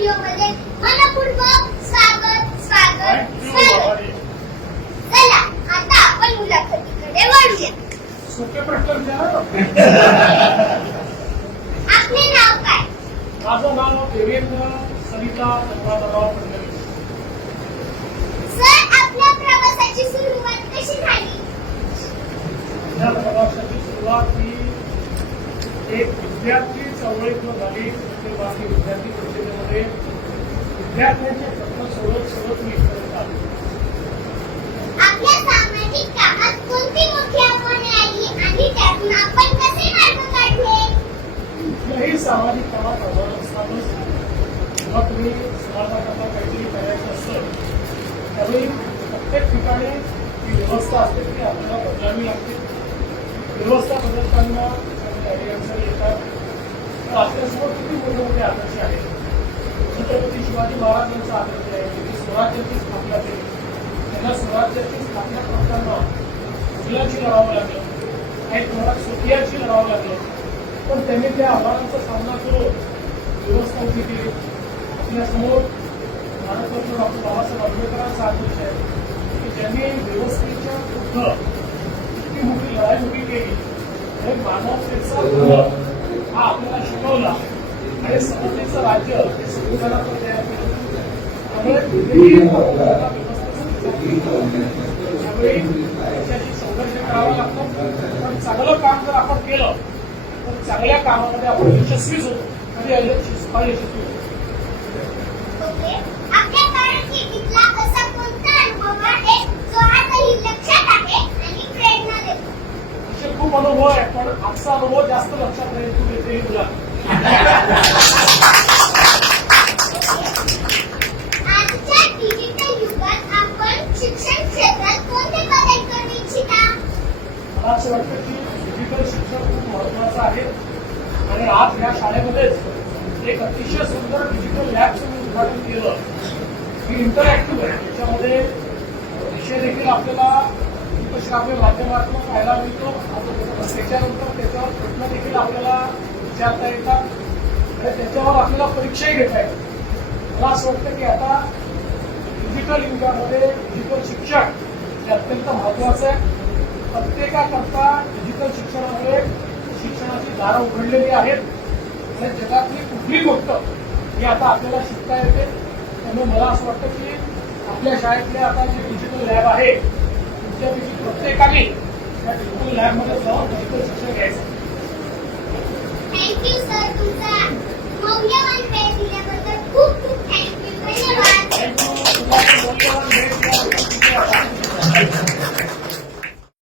व्हिडिओमध्ये मनपूर्वक स्वागत स्वागत स्वागत. चला आता आपण मुलाखतीकडे वळूया. सोपे प्रश्न विचारा. आपले नाव काय? माझं नाव देवेंद्र सरिता चंद्रराव फडणवीस. सर, आपल्या प्रवासाची सुरुवात कशी झाली? या प्रवासाची सुरुवात ही एक विद्यार्थी चळवळीतून झाली. ते बाकी विद्यार्थी परिषदेमध्ये विद्यार्थ्यांचे प्रश्न सोडत मी इथपर्यंत आलो. आपल्या सामाजिक कामात कोणती मोठी आव्हाने आली आणि त्यातून आपण कसे मार्ग काढले? कुठल्याही सामाजिक कामात आव्हान असतातच. जेव्हा तुम्ही समाजाकरता काहीतरी करायचं असतं त्यावेळी प्रत्येक ठिकाणी जी व्यवस्था असते ती आपल्याला बदलावी लागते. व्यवस्था बदलताना काही अडचणी येतात. तर आपल्यासमोर किती मोठे मोठे आदर्श आहेत. छत्रपती शिवाजी महाराजांचा आदर्श आहे. त्यांनी स्वराज्याची स्थापना केली. त्यांना स्वराज्याची स्थापना करताना मुलाची लढावं लागलं, काही प्रमाणात सोफियाची लढावं लागलं. पण त्यांनी त्या आव्हानांचा सामना करून व्यवस्था उभी केली. आपल्यासमोर भारतरत्न डॉक्टर बाबासाहेब आंबेडकरांचा आदर्श आहे की ज्यांनी व्यवस्थेच्या विरुद्ध इतकी मोठी लढाई उभी केली. हे मानवतेचा गुण हा आपल्याला शिकवला आणि समतेचं राज्य हे संविधानात तयार केलं. त्यामुळे कुठेही व्यवस्थेचं त्यावेळी त्याच्याशी संघर्ष करावा लागतो. पण चांगलं काम जर आपण केलं तर चांगल्या कामामध्ये आपण यशस्वीच होतो आणि अयशस्वी होतो. ओके. आपल्या कारकिर्दीतला असा कोणता अनुभव आहे जो आजही लक्षात आहे आणि प्रेरणा देतो? असे खूप अनुभव आहे, पण आजचा अनुभव जास्त लक्षात राहील. तू देते तुला आजच्या डिजिटल युगात आपण शिक्षण क्षेत्रात कोणते बदल करू इच्छिता? मला असं वाटतं की डिजिटल शिक्षण खूप महत्वाचं आहे आणि आज या शाळेमध्येच एक अतिशय सुंदर डिजिटल लॅबचं मी उद्घाटन केलं. ही इंटरॅक्टिव्ह आहे. त्याच्यामध्ये विषय देखील आपल्याला दृकश्राव्य माध्यमातून पाहायला मिळतो. त्याच्यानंतर त्याच्यावर प्रश्न देखील आपल्याला विचारता येतात आणि त्याच्यावर आपल्याला परीक्षाही घेता येतात. मला असं वाटतं की आता डिजिटल युगामध्ये डिजिटल शिक्षण हे अत्यंत महत्वाचं आहे. प्रत्येकाकरता डिजिटल शिक्षणामुळे शिक्षणाची दारं उघडलेली आहेत आणि जगातली कुठली गोष्ट ही आता आपल्याला शिकता येते. त्यामुळे मला असं वाटतं की आपल्या शाळेतले आता जे डिजिटल लॅब आहे तुमच्यापैकी प्रत्येकाने त्या डिजिटल लॅबमध्ये जाऊन डिजिटल शिक्षण घ्यायचं. थँक्यू सर, तुमचा मौल्यवान वेळ दिल्याबद्दल खूप खूप थँक्यू. धन्यवाद. थँक्यू. तुला मौल्यवान भेट दिल्याबद्दल तुमचे आभार.